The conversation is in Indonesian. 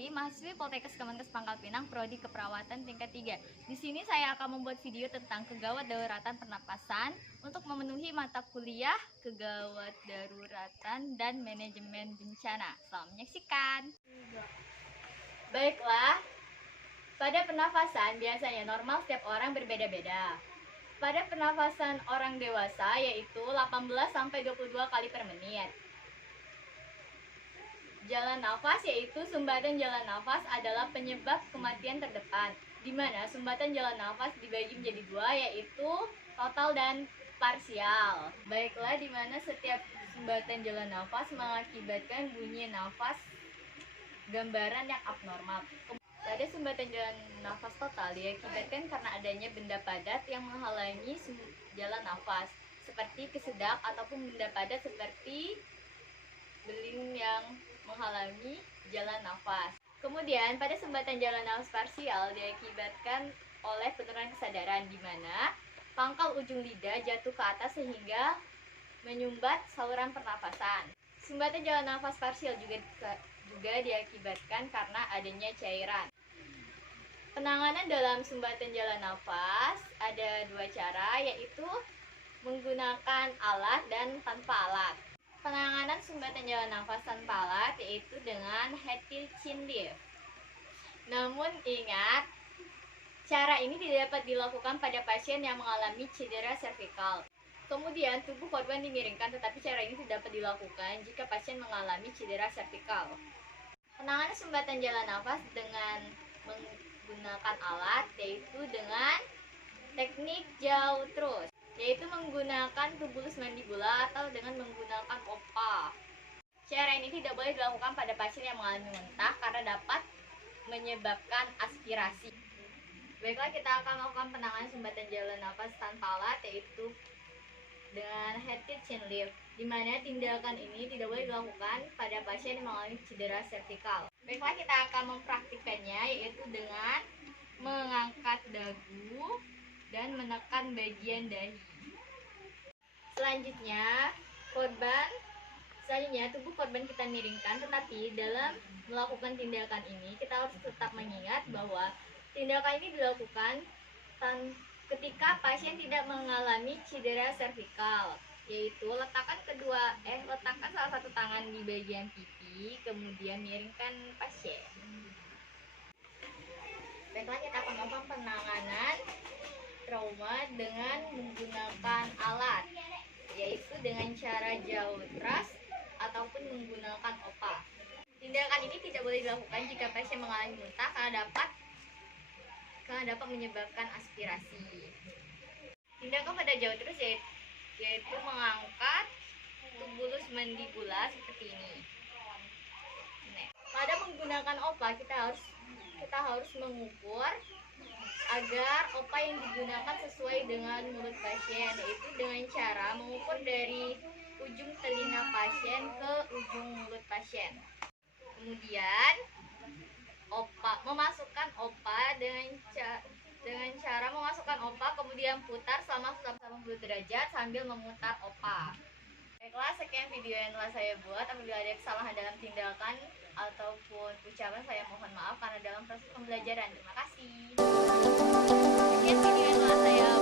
Sari, mahasiswi Poltekkes Kemenkes Pangkal Pinang, Prodi Keperawatan tingkat 3. Di sini saya akan membuat video tentang kegawat daruratan pernapasan untuk memenuhi mata kuliah kegawat daruratan dan manajemen bencana. Selamat menyaksikan. Baiklah, pada pernafasan biasanya normal setiap orang berbeda-beda. Pada pernafasan orang dewasa yaitu 18-22 kali per menit. Jalan nafas yaitu sumbatan jalan nafas adalah penyebab kematian terdepan, di mana sumbatan jalan nafas dibagi menjadi dua yaitu total dan parsial. Baiklah, di mana setiap sumbatan jalan nafas mengakibatkan bunyi nafas gambaran yang abnormal. Pada sumbatan jalan nafas total diakibatkan karena adanya benda padat yang menghalangi jalan nafas, seperti kesedak ataupun benda padat seperti beling yang menghalangi jalan nafas. Kemudian pada sumbatan jalan nafas parsial diakibatkan oleh penurunan kesadaran, di mana pangkal ujung lidah jatuh ke atas sehingga menyumbat saluran pernafasan. Sumbatan jalan nafas parsial juga diakibatkan karena adanya cairan. Penanganan dalam sumbatan jalan nafas ada dua cara, yaitu menggunakan alat dan tanpa alat. Penanganan sumbatan jalan nafas tanpa alat yaitu dengan head-till chin lift. Namun ingat, cara ini tidak dapat dilakukan pada pasien yang mengalami cedera servikal. Kemudian tubuh korban dimiringkan, tetapi cara ini tidak dapat dilakukan jika pasien mengalami cedera servikal. Penanganan sumbatan jalan nafas dengan menggunakan alat yaitu dengan teknik jauh terus, yaitu menggunakan tubulus mandibula atau dengan menggunakan OPA. Cara ini tidak boleh dilakukan pada pasien yang mengalami muntah karena dapat menyebabkan aspirasi. Baiklah, kita akan melakukan penanganan sumbatan jalan nafas tanpa alat yaitu dengan head-till chin lift, di mana tindakan ini tidak boleh dilakukan pada pasien yang mengalami cedera servikal. Baiklah, kita akan mempraktikkannya yaitu dengan mengangkat dagu dan menekan bagian dahi. Selanjutnya tubuh korban kita miringkan, tetapi dalam melakukan tindakan ini kita harus tetap mengingat bahwa tindakan ini dilakukan ketika pasien tidak mengalami cedera servikal, yaitu letakkan salah satu tangan di bagian pipi, kemudian miringkan pasien. Baiklah, kita akan melakukan penanganan trauma dengan menggunakan alat, yaitu dengan cara jauh trust ataupun menggunakan OPA. Tindakan ini tidak boleh dilakukan jika pasien mengalami muntah karena dapat menyebabkan aspirasi. Tindakan pada jauh trust yaitu mengangkat tubulus mandibula seperti ini. Pada menggunakan OPA kita harus mengukur agar OPA yang digunakan sesuai dengan mulut pasien, yaitu dengan cara mengukur dari ujung telinga pasien ke ujung mulut pasien. Kemudian memasukkan OPA dengan cara memasukkan OPA kemudian putar selama 180 derajat sambil memutar OPA. Baiklah, sekian video yang telah saya buat. Apabila ada kesalahan dalam tindakan ataupun ucapan, saya mohon maaf karena dalam proses pembelajaran. Terima kasih. Sekian video yang telah saya